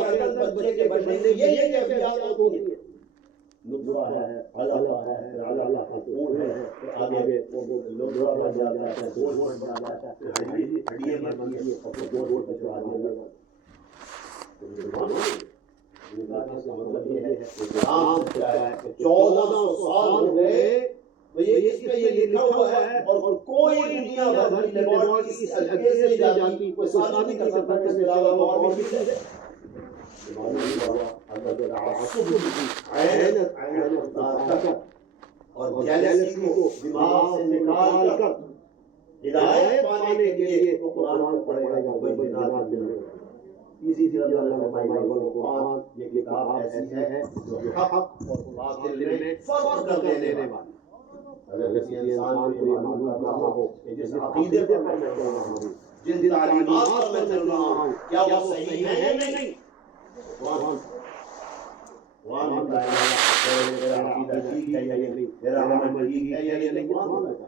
کے اندر بچے کے بننے کی یہ کیفیات ہوتی ہیں. نطفہ ہے، علقہ ہے، پھر علقہ کا خون ہے، پھر آگے لوگڑا بن جاتا ہے، گوشت بن جاتا ہے، پھر ہڈیاں بنتی ہیں اور پھر گوشت بچہ آنے لگا. مطلب یہ ہے اسلام کیا ہے کہ 1400 سال ہو گئے تو یہ اس پہ یہ لکھا ہوا ہے اور کوئی دنیا بھر کی لیبارٹری اس ہلکے سے نہیں جاتی، کوئی ثابت نہیں کر سکتا کہ اس کے علاوہ اور بھی چیز ہے. اگر تعصب عین طاقت اور جیلسی کو دماغ سے نکال کر ہدایت پانے کے لیے تو قرآن پڑھے گا کوئی بنیاد ملے گا. اسی طرح اللہ نے فرمایا قرآن یہ کتاب ایسی ہے جو حق اور باطل میں فرق کر دینے والی. اگر کسی انسان کو یہ معلوم کرنا ہو کہ جس عقیدے پر میں چل رہا ہوں، جن تعلیمات پر میں چل رہا ہوں، کیا وہ صحیح ہے یا نہیں، قرآن بتائے گا میرا عقیدہ ٹھیک ہے یا نہیں، میرا عمل ٹھیک ہے یا نہیں. قرآن بتائے گا.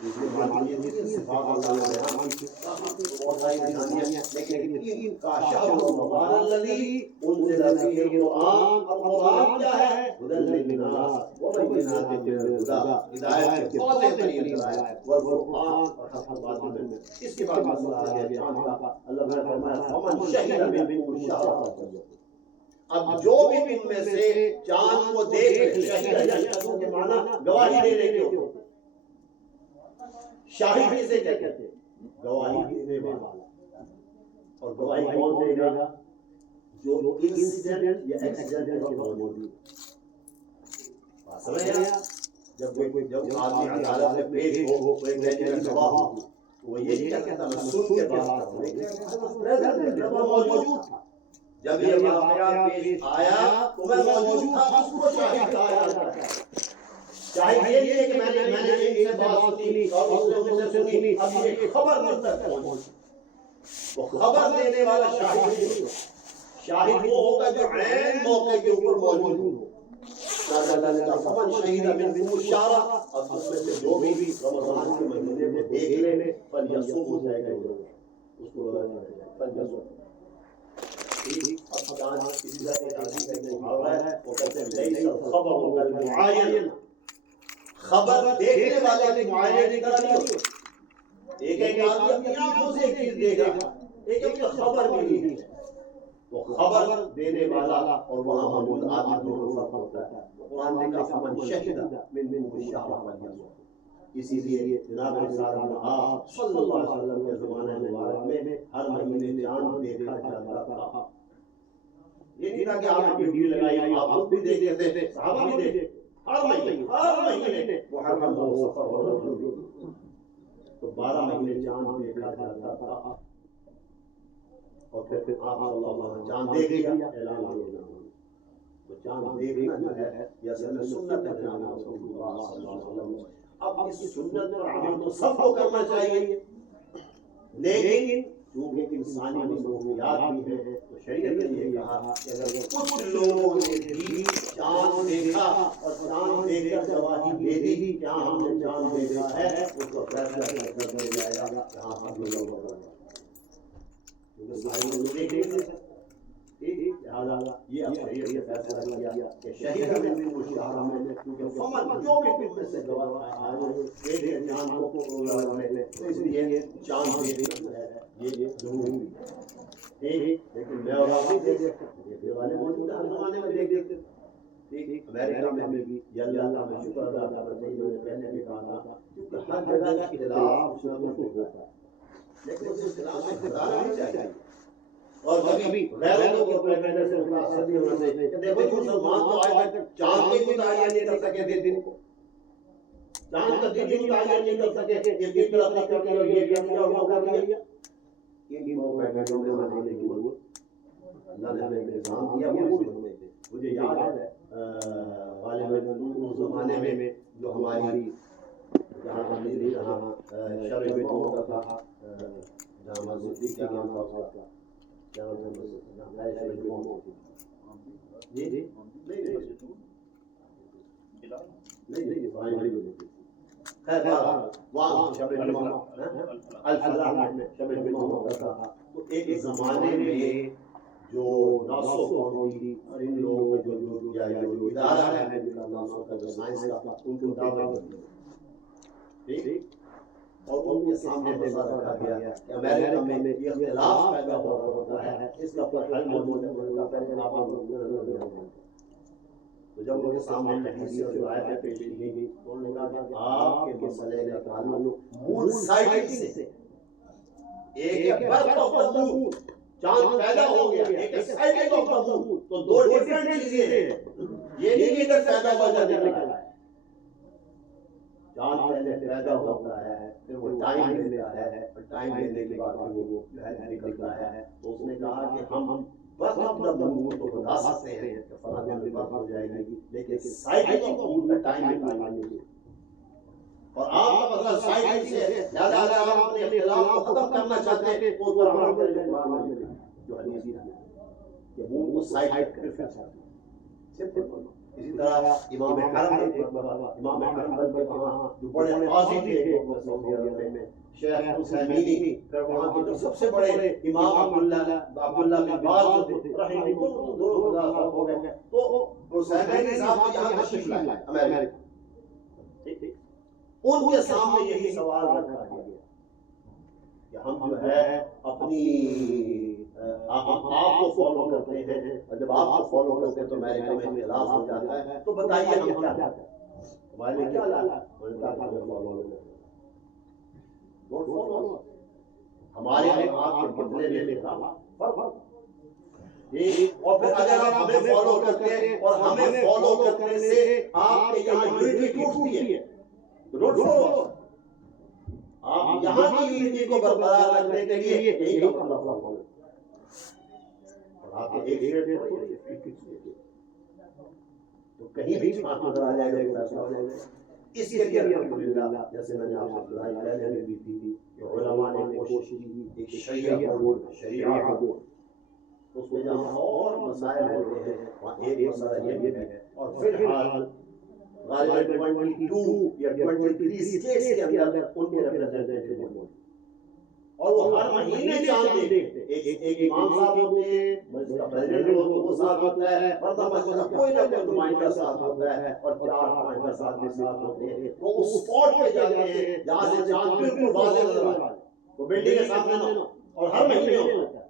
اس لیے معلومیت کی صفات اللہ نے بیان کی بہت ساری نشانیاں، لیکن ان کا شہر رمضان الذی انزل فیہ القرآن. اب قرآن کیا ہے؟ ہدی للناس وبینات من الہدی، ہدایت کے واضح ترین ہدایت، والفرقان اور حق باطل میں. اس کے بعد مسئلہ آ گیا چاند کا. اللہ نے فرمایا فمن شہد منکم الشہر فلیصم. اب جو بھی تم میں سے چاند کو دیکھ لے، شہید یشہد کے معنی گواہی دینے کے ہوتے. شاہد کسے کہتے ہیں؟ گواہی دینے والا. اور گواہی کون دے گا؟ جو انسیڈنٹ یا ایکسیڈنٹ کے وقت موجود ہے. سمجھ گیا؟ جب آدمی عدالت میں پیش ہو، کوئی کہنے کا گواہ ہو، وہ یہ نہیں کہہ سکتا میں سن کے بات کروں، لیکن جب وہ موجود تھا، جب یہ واقعہ پیش آیا تو میں موجود تھا، اس کو شاہد کہا جاتا ہے. شاہد یہ نہیں ہے کہ میں نے ان سے بات سنی اور اس نے مجھ سے سنی، اب یہ خبر مجھ تک پہنچی. تو خبر دینے والا شاہد نہیں ہوگا. شاہد وہ ہوگا جو عین موقع کے اوپر موجود ہو. اللہ نے کہا فمن شہید منکم الشہر، اب اس میں سے جو بھی رمضان کے مہینے کو دیکھ لے فلیصم، ہو جائے گا اس کو فلیصم. اب چاند کسی طرح ایک آدمی کا ایک محاورہ ہے، وہ کہتے ہیں لیس الخبر کالمعاین. خبر دیکھنے والے کے معائنے کی طرح نہیں ہوتی. ایک آدمی اپنی آنکھوں سے ایک چیز دیکھ رہا ہے، ایک اپنی خبر ملی ہے. تو خبر دینے والا اور وہاں موجود آدمی دونوں فرق ہوتا ہے. قرآن نے کہا فمن شہد منکم الشہر فلیصم. اسی لیے جناب رسالہ آپ صلی اللہ علیہ وسلم کے زمانے مبارک میں ہر مہینے چاند دیکھا جاتا تھا. یہ نہیں تھا کہ آپ نے بھیڑ لگائی، آپ خود بھی دیکھتے تھے، صحابہ بھی دیکھتے. ہر مہینے محرم ہو، سفر ہو، تو 12 مہینے چاند دیکھا جاتا تھا. اور پھر آپ صلی اللہ علیہ وسلم چاند دیکھ لیا، اعلان ہو گیا. تو چاند دیکھنا جو ہے یہ اصل میں سنت ہے جناب رسول اللہ صلی اللہ علیہ وسلم. اب اس سنت پر عمل تو سب کو کرنا چاہیے، لیکن چونکہ انسانی مصروفیات بھی ہیں تو شریعت نے یہ کہا کہ اگر کچھ لوگوں نے بھی چاند دیکھا اور چاند دیکھ کر گواہی دے دی کہ ہاں ہم نے چاند دیکھا ہے، اس کو فیصلہ کر دیا جائے گا کہ ہاں ہم لوگ لہٰذا یہ اب شریعت نے فیصلہ کیا کہ شہید منکم الشہر میں کیونکہ فمن جو بھی تم میں سے گواہ دیکھے چاند کو لے، تو اس لیے چاند دیکھنا ہے یہ ضروری ہے. لیکن میں اور آپ دیکھ سکتے دیکھنے والے موجود ہیں، ہر زمانے میں دیکھتے. امریکہ میں بھی یہ اللہ کا میں شکر ادا کرنا چاہیے، میں نے پہلے بھی کہا تھا کیونکہ ہر جگہ اختلاف کچھ نہ کچھ ہوتا ہے، لیکن اس اختلاف سے گھبرانا نہیں چاہیے. اور کبھی غیروں کے پروپیگنڈے سے متاثر نہیں ہونا چاہیے کہ دیکھو مسلمان تو آج تک چاند کے متعین نہیں کر سکے دن کو، چاند کا دن متعین نہیں کر سکے کہ یہ طرح کر لیا اور یہ کر لیا اور وہ کر لیا. ان پروپیگنڈوں میں آنے کی ضرورت اللہ نے ہمیں نظام دیا وہ سمجھتے تھے. مجھے یاد ہے غالباً اس زمانے میں جو ہماری جہاں نہیں رہا شب جمعہ ہوتا تھا، جہاں مسجد کیا نام تھا اس کا، کیا نام تھا جہاں شب جمعہ ہوتی تھی، نہیں خیر وہاں شب جمعہ الفلاح میں شب جمعہ ہوتا تھا. تو ایک زمانے میں جو ناسو قوم تھی اور ان لوگوں میں جو ادارہ ہے ناسو کا جو سائنس کا ان کو دعوت دی ٹھیک اور ان کے سامنے مسئلہ رکھا گیا کہ امریکہ میں یہ اختلاف پیدا ہوتا ہے اس کا پر حل موجود ہے پہلے آپ تو جب ان کے سامنے حدیث اور روایتیں پیش کی گئی تو انہوں نے کہا کہ آپ کے مسئلے کا تعلق مون سائٹ سے ایک برتھ آف دا مون چاند پیدا ہو گیا ایک سائٹ آف دا مون تو دو ڈیفرنٹ چیزیں ہیں یہ نہیں کہ ادھر پیدا ہوا جانے نکلا ہے چاند پہلے پیدا ہوتا ہے پھر وہ ٹائم لیتا ہے اور ٹائم لینے کے بعد وہ نکلتا ہے تو اس نے کہا کہ ہم بس اپنا مون تو بتا سکتے ہیں کہ فلاں دن بات ہو جائے گی لیکن سائٹ آف دا مون کا ٹائم نہیں ہے اور آپ کا مطلب سائٹ سے زیادہ آپ اپنے اختلاف کو ختم کرنا چاہتے ہیں تو پر عمل کریں جو قرآن میں جو حدیث ہے کہ مون کو سائٹ پریفر کرتے ہیں. اسی طرح امام حرم بن وہاں جو بڑے قاضی تھے سعودی عرب میں شیخ حسینی پھر وہاں کے جو سب سے بڑے امام عبداللہ بن باز جو تھے رحمہ اللہ دونوں ہزار سال ہو گئے تو حسینی صاحب یہاں تشریف لائے امریکہ ٹھیک ان کے سامنے یہی سوال رکھا گیا کہ ہم جو ہے اپنی آپ کو فالو کرتے ہیں اور جب آپ کو فالو کرتے ہیں تو امریکہ میں اختلاف ہو جاتا ہے تو بتائیے ہم کیا کرتے ہیں ہمارے لیے کیا لالا ہمارے آپ کے بدلے میں فرق اور پھر اگر آپ ہمیں فالو کرتے ہیں اور ہمیں فالو کرنے سے آپ کے یہاں یونٹی ٹوٹتی ہے آپ یہاں کی یونٹی کو برقرار رکھنے کے لیے یہی کا مطلب فالو اور آپ ایک تو کہیں بھی چھانٹ نظر آ جائے گا فیصلہ ہو جائے گا. اس کے لیے الحمدللہ جیسے میں نے آپ سے بتائی پہلے بھی دی تھی کہ علماء نے کوشش کی ایک شریعہ بورڈ اس میں جہاں اور مسائل ہوتے ہیں وہاں ایک مسئلہ یہ بھی ہے اور فی الحال غالباً 22 یا 23 اسٹیٹس کے اندر ان کے ریپرزنٹیٹیو ہیں اور وہ ہر مہینے چاند دیکھتے ایک امام صاحب ہوتے ہیں مسجد کا پریزیڈنٹ وہ ساتھ ہوتا ہے ورنہ مسجد کا کوئی نہ کوئی نمائندہ ساتھ ہوتا ہے اور 4-5 ساتھ بھی ساتھ ہوتے ہیں تو اس اسپاٹ پہ جاتے ہیں جہاں سے چاند بالکل واضح نظر آ رہا ہے وہ بلڈنگ کے سامنے نہ اور ہر مہینے ہوتا ہے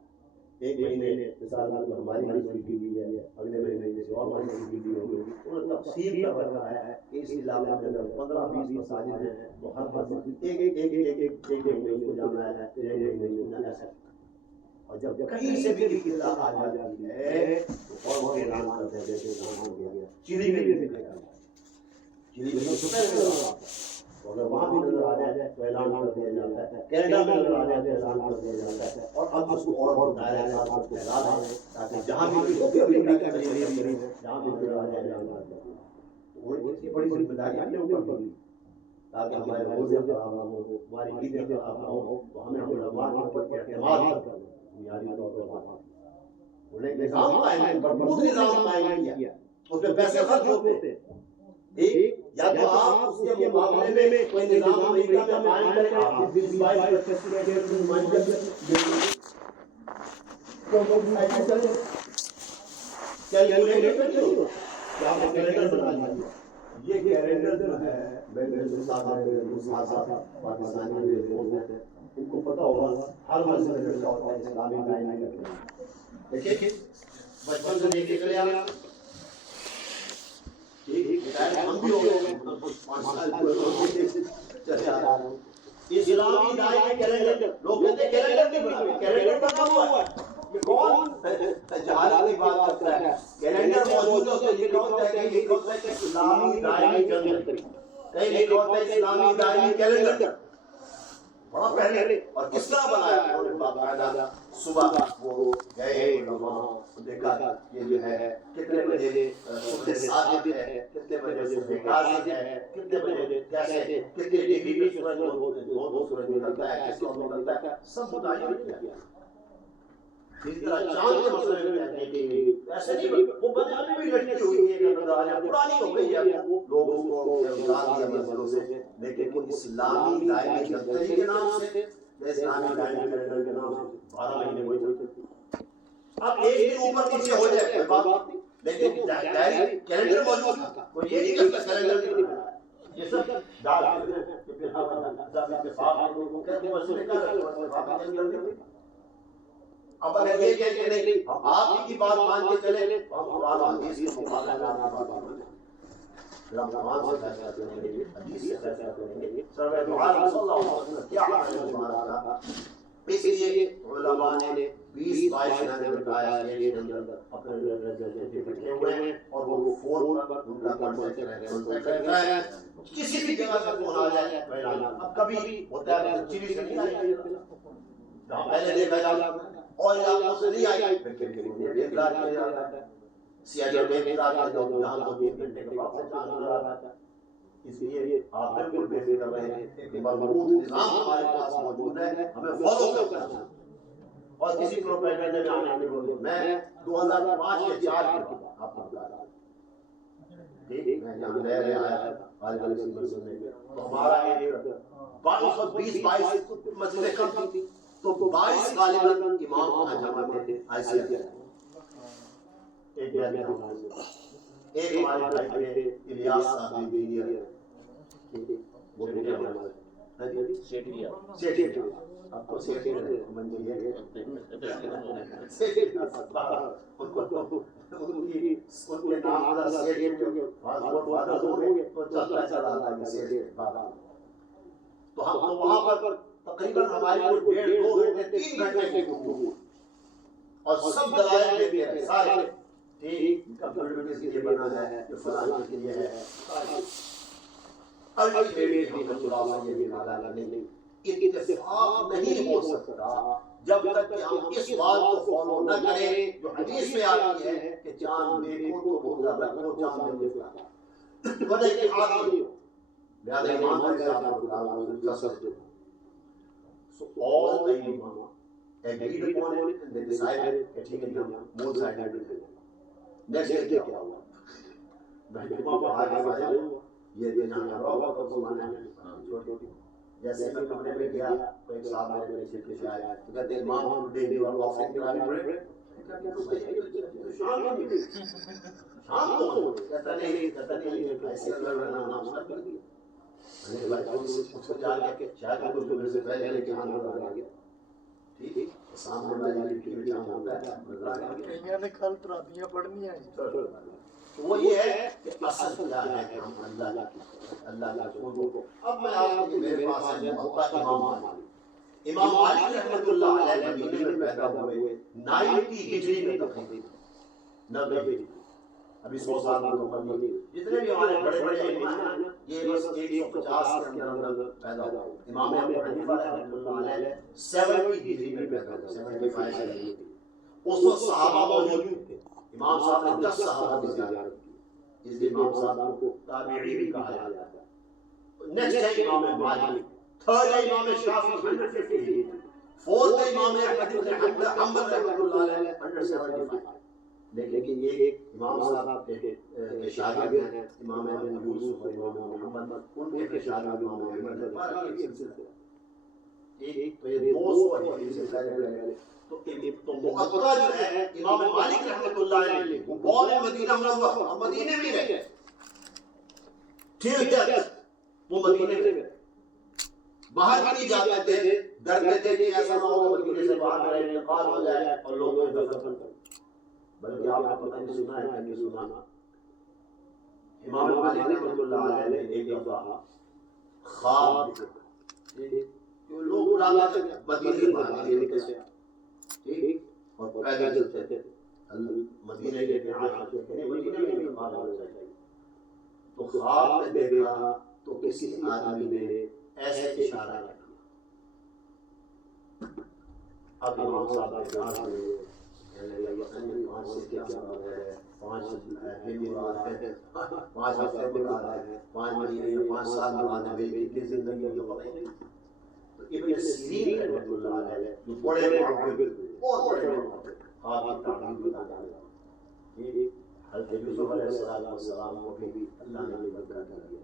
ایک مہینے مثال میں ہماری مسجد کی بھی ہے اگلے مہینے کسی اور مسجد کی بھی ہوگی انہوں نے تقسیم کر رکھا ہے کہ اس علاقے کے اندر 15-20 مساجد ہیں تو ہر مسجد ایک مہینے کو جانا ہے ایک مہینے کو جانا ہے اور جب کہیں سے بھی اطلاع آ جاتی ہے تو اور وہ اعلان کر دیتے ہیں کہ اعلان ہو گیا چیلی میں بھی نکلے گا چیلی میں سپر نظر آتا ہے اگر وہاں بھی نظر آ جائے تو اعلان کر دیا جاتا ہے کینیڈا میں نظر آ جائے تو اعلان کر دیا جاتا ہے اور اب اس کو اور دائرہ کار کو پھیلا رہے ہیں تاکہ جہاں بھی وہ بھی امریکہ کا قریب ہے جہاں بھی نظر آ جائے اعلان کر دیا تو اس کی بڑی ذمہ داری اپنے اوپر لی تاکہ ہمارے روزے خراب نہ ہو ہماری عیدیں خراب نہ ہو تو ہمیں علماء کے اوپر اعتماد کرنا بنیادی طور پر انہیں نظام قائم بھرپور نظام قائم کیا اس میں پیسے خرچ ہوتے تھے ٹھیک یا تو آپ اس کے مقابلے میں کوئی نظام امریکہ میں قائم کریں آپ 22 کیلکولیٹر کیوں کیا آپ کیلنڈر بنا لیجیے یہ کیلنڈر جو ہے پاکستانی جو دوست ہیں ان کو پتہ ہوگا ہر مسجد میں لڑکا ہوتا ہے اسلامی دائیں کرتے ہیں دیکھیں بچپن سے دیکھے چلے آ ہم بھی ہو گئے 5 سال چلے آ رہے ہیں اسلامی دائیں کیلنڈر لوگ کہتے ہیں کیلنڈر بنا ہوا ہے یہ کون جہالت کی بات کرتا ہے کیلنڈر موجود ہوتا ہے یہ ہوتا ہے کہ یہ ہوتا ہے کہ اسلامی دائیں کیلنڈر کہیں لکھا ہوتا ہے اسلامی دائیں کیلنڈر بڑا پہلے اور کس طرح بنایا انہوں نے باقاعدہ صبح وہ گئے علماء دیکھا یہ جو ہے کتنے بجے صبح صادق ہے کتنے بجے صبح کاذب ہے کتنے بجے کیسے کتنے ڈگری میں سورج دو سورج نکلتا ہے کس وقت نکلتا ہے سب متعین کیا اسی طرح چاند کے مسئلے میں کہتے ہیں کہ ایسے نہیں وہ بنے ابھی بھی لٹکی ہوئی ہے کہ پرانی ہو گئی ہے، لوگ اس کو اتار دیا مسجدوں سے، لیکن وہ اسلامی دائمی دفتری کے نام سے، اسلامی دائمی کیلنڈر کے نام سے 12 مہینے ہوئے تھے۔ اب ایک دن اوپر نیچے ہو جائے کوئی بات نہیں، لیکن دائمی کیلنڈر موجود تھا، کوئی یہ نہیں کہ کیلنڈر نہیں بنایا۔ یہ سب ڈال دیتے ہیں کہ پھر ہم اتفاق لوگوں کہتے ہیں مسئلے کا اتفاق کے اندر نہیں۔ اب اگر یہ کہتے ہیں نہیں ہم آپ کی بات مان کے چلے ہم قرآن و حدیث کے مطابق آپ کی بات مانیں، پھر ہم قرآن سے فیصلہ کریں گے، حدیث سے فیصلہ کریں گے۔ سرور دو عالم صلی اللہ علیہ وسلم کیا عمل مبارک تھا، اس لیے علماء نے 20-22 نامے بتایا ہے کے اندر اپنے لکھے ہوئے ہیں، اور وہ فون پر ان کا کانٹیکٹ رہتا ہے، کسی بھی جگہ سے فون آ جائے اب کبھی ہوتا ہے چیری سے نہیں آئی جہاں پہلے دیکھا جاتا اور علاقوں سے نہیں آئی پھر ایک رات میں جاتا ہے سیاجر میں ایک رات میں جہاں تو 3 گھنٹے کے بعد سے چاند نظر آتا ہے۔ اس لیے آپ بالکل بے فکر رہیں کہ مربوط نظام ہمارے پاس موجود ہے، ہمیں فالو کرنا ہے اور کسی پروپیگنڈے میں آنے کی ضرورت نہیں۔ میں 2005 یا 4 کی بات آپ کو بتا رہا ہوں، ٹھیک میں جہاں رہ رہے آیا تھا آج کل اسی مسجد میں، تو ہمارا ایک 22 مسجدیں کم تھی تو 22 غالباً امام وہاں جمع تھے آئی سی ایک ایک ہمارے بھائی تھے الیاس صاحب انجینئر، وہ بھی ہمارے سیٹھی اب تو سیٹھی منجی ہے ان کے نام پر سیٹھی پاسپورٹ فادر ہو گئے تو چلتا چلا رہا ہے سیٹھی بابا، تو ہم وہاں پر تقریباً ہماری 1.5-2 گھنٹے 3 گھنٹے کی گفتگو اور سب دلائل دیتے ہیں سارے، ٹھیک کمپیوٹر کے لیے بنا ہے جو فلاں کے لیے ہے، الٹیمیٹلی ہم خلاصہ یہ نکالا نہیں اتفاق نہیں ہو سکتا جب تک کہ ہم اس بات کو فالو نہ کریں جو حدیث میں آتی ہے کہ چاند دیکھو تو روزہ رکھو چاند دیکھو ورنہ اتحاد نہیں ہو۔ لہذا ایمان کا حساب بتا So all the imam agreed upon it and they decided کہ ٹھیک ہے ہم مول سائڈ میں کریں۔ نیکسٹ ڈے کیا ہوا، میں جمعہ پڑھا کے فارغ ہوا، یہ جہاں کھڑا ہوا تو زمانہ چھوٹی جیسے میں کمرے میں گیا تو ایک صاحب میرے پیچھے پیچھے آیا تو کہتے امام today you are offering private prayer, شام کو کہتا نہیں ایسے نام کر دیا، میں نے بھائی اس کو جا کے شاید کچھ میرے سے پہلے لے کے آنا آ گیا، ٹھیک سامنے والی لڑکی میں جام ہوتا ہے نظر آ گیا، کہیں نے کل تراویح پڑھنی ہے۔ وہ یہ ہے کہ اصل کیا ہے کہ ہم اللہ کے رسول کو، اب میں آپ کو میرے پاس ہے موطا امام مالک رحمۃ اللہ علیہ مدینے میں پیدا ہوئے 90 ہجری میں تقریباً 90 ابھی 100 سال کی عمر نہیں، جتنے بھی ہمارے بڑے بڑے امام ہیں یہ بس 150 کے اندر پیدا ہوئے۔ امام ابو حنیفہ رحمۃ اللہ علیہ 70 ہجری میں پیدا ہوئے، 75 ہجری۔ اس وقت صحابہ موجود تھے، امام صاحب نے 10 صحابہ کی زیارت کی، اس لیے امام صاحب کو تابعی بھی کہا جاتا ہے۔ نیکسٹ ہے امام مالک، تھرڈ ہے امام شافعی 150 ہجری، فورتھ ہے امام احمد بن حنبل رحمۃ اللہ علیہ 175۔ لیکن یہ ایک امام صاحب کے شاگرد ہیں امام ابن یوسف اور امام محمد، ان کے شاگرد امام احمد ایک تو یہ 200 ہجری سے پہلے تو مؤکد جو ہے امام مالک رحمۃ اللہ علیہ وہ بورن مدینہ منورہ اور مدینے میں رہے ٹھیک ہے، وہ مدینے میں باہر نہیں جاتے تھے، ڈرتے تھے کہ ایسا نہ ہو کہ مدینے سے باہر میرا انتقال ہو جائے اور لوگ مجھے دفن کر، بلکہ آپ نے پتہ نہیں سنا ہے کہ نہیں سنا، امام مالک رحمۃ اللہ علیہ نے ایک دفعہ خواب جو لوگ بلاتے تھے مدینے سے باہر نہیں نکلتے ٹھیک اور پیدل چلتے تھے مدینے کے مدینے میں انتقال ہو جائے، تو خواب میں دیکھا تو کسی آدمی نے ایسے اشارہ کیا، اب امام صاحب نے کہا کہنے لگے پانچ سے کیا مراد ہے، 5 دن مراد ہے، 5 ہفتے مراد ہے، 5 مہینے یا 5 سال مراد ہے، میری کتنی زندگی ہے پتہ نہیں۔ تو ابن سیرین رحمۃ اللہ علیہ جو بڑے معبد بہت بڑے معبد آپ کی تعلیم بتا جانے یہ حضرت یوسف علیہ السلام کو بھی اللہ نے برکت دیا.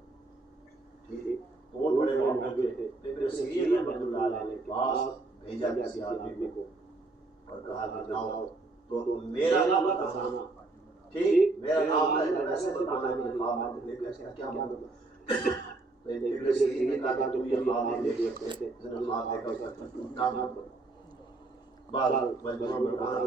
ٹھیک ہے بہت بڑے معبد تھے. ابن سیرین رحمۃ اللہ علیہ کے پاس بھیجا کسی آدمی کو اور کہا کہ جاؤ تو میرا نام بتانا. ٹھیک میرا نام ہے ایسے بتانا کہ خواب میں دیکھ کے کیا معلوم. ابن سیرین نے کہا کہ تم یہ خواب میں دیکھ سکتے تھے. اس نے خواب دیکھا نام بعد مجموعہ میں کہا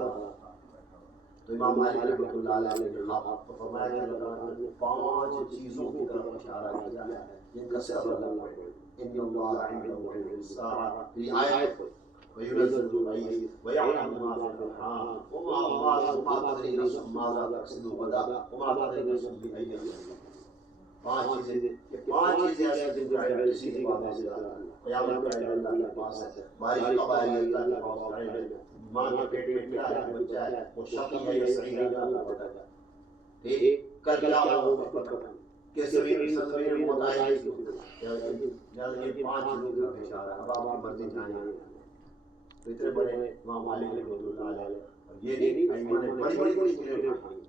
تو امام مالک رحمۃ اللہ علیہ نے خواب کو فرمایا کہ اللہ نے 5 چیزوں کی طرف اشارہ کیا ہے جن کا سبب اللہ ہے. ان اللہ عنده علم الساعة في آیت وينزل الغيث ويعلم ما في الارحام وما تدري نفس ماذا تكسب غدا وما تدري نفس بأي أرض. 5 چیزیں ایسی جن کا علم کسی کی بات نہیں کرتا. قیامت کا علم اللہ کے پاس ہے. بارش کب آئے گی اللہ کے پاس ہے. ماں کے پیٹ میں کیا ہے بچہ ہے وہ شقی ہے یا سعید ہے اللہ پتہ ہے. ٹھیک کل کیا ہوگا پتہ نہیں کیسے بھی سلسلے میں موت آئے گی. یہ 5 چیزوں کا اشارہ ہے. اب آپ کی مرضی جانیں. تو اتنے بڑے امام مالک رحمۃ اللہ علیہ اور یہ نہیں ائمہ نے بڑی بڑی چیزیں اٹھائی.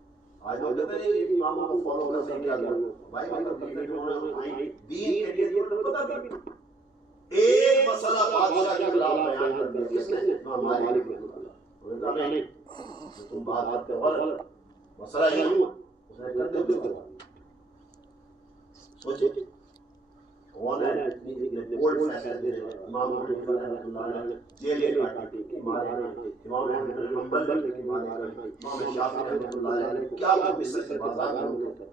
آج لوگ کہتے ہیں کہ اماموں کو فالو کرنے سے کیا ضرورت. بھائی دین کے لیے پتہ بھی ایک مسئلہ بادشاہ کے خلاف بیان کر دیا. کس نے؟ امام مالک رحمۃ اللہ. انہوں نے کہا نہیں تم بات کرتے ہو غلط مسئلہ یہ ہوا. اس نے کر دیا. سوچے کون ہے اتنی بولڈ فیصلہ دے رہے ہیں. امام حنیفہ رحمۃ اللہ علیہ جیل میں کاٹے کہ مارے گئے. امام احمد بن حنبل کے مارے گئے. امام شافعی رحمۃ اللہ علیہ کیا وہ مصر کے بازار میں ہوتے تھے.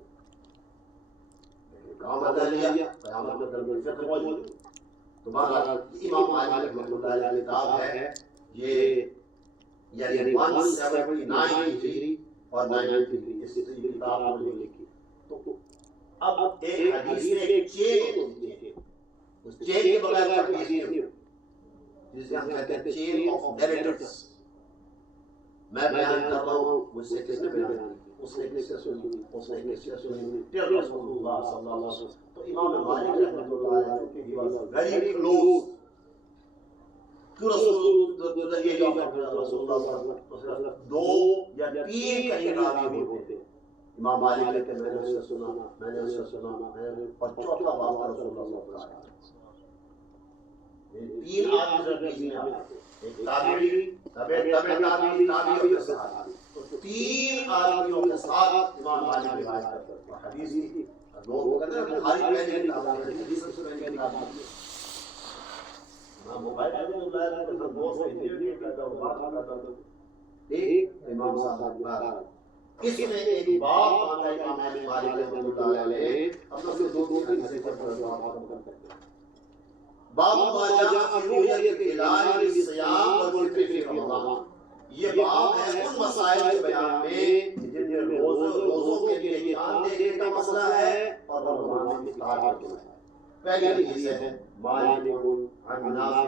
کام ادا لیا قیامت میں درد الفقہ موجود. دوبارہ امام مالک رحمۃ اللہ علیہ کتاب ہے یہ یعنی 179 ہجری اور 93 اس کتاب میں لکھی. تو اب ایک حدیث میں ایک چین ہوتی ہے. اس چین کے بغیر حدیث نہیں ہوتی جسے ہم کہتے ہیں چین آف نیریٹیوز. میں بیان کر رہا ہوں مجھ سے کس نے بیان کیا اس نے کس سے سنی اس نے کس سے سنی پھر رسول اللہ صلی اللہ علیہ وسلم. تو امام مالک رحمۃ اللہ علیہ کی واز ویری کلوز ٹو رسول یہ جو رسول اللہ صلی اللہ علیہ وسلم 2 یا 3 کہیں راوی ہوتے. امام مالک کہتے ہیں میں نے اسے سنا میں نے اسے سنا اور چوتھا واقعہ رسول اللہ صلی اللہ علیہ وسلم. 3 آدمی حدیث میں آتے ہیں. ایک تابعی تابعی کے ساتھ 3 آدمیوں کے ساتھ امام مالک روایت کرتے ہیں. اور حدیث کی لوگ کہتے ہیں بخاری پہلی کتاب ہے حدیث سب سے پہلی کتاب ہے. موبائل میں اللہ کے دوست انٹرنیٹ کرتا ہوں بات کرتا ہوں. ایک امام صاحب اس میں ایک باب آتا ہے امام مالک رحمۃ اللہ علیہ اپنا سے 2-3 حدیث پر بات کرتے ہیں. باب ما جاء فی رؤیت الہلال للصیام والفطر فی رمضان. یہ باب ہے ان مسائل کے بیان میں جن میں روزوں کے لیے چاند دیکھنے کا مسئلہ ہے اور رمضان میں افطار کے مسئلہ. پہلی حدیث ہے مالک عن نافع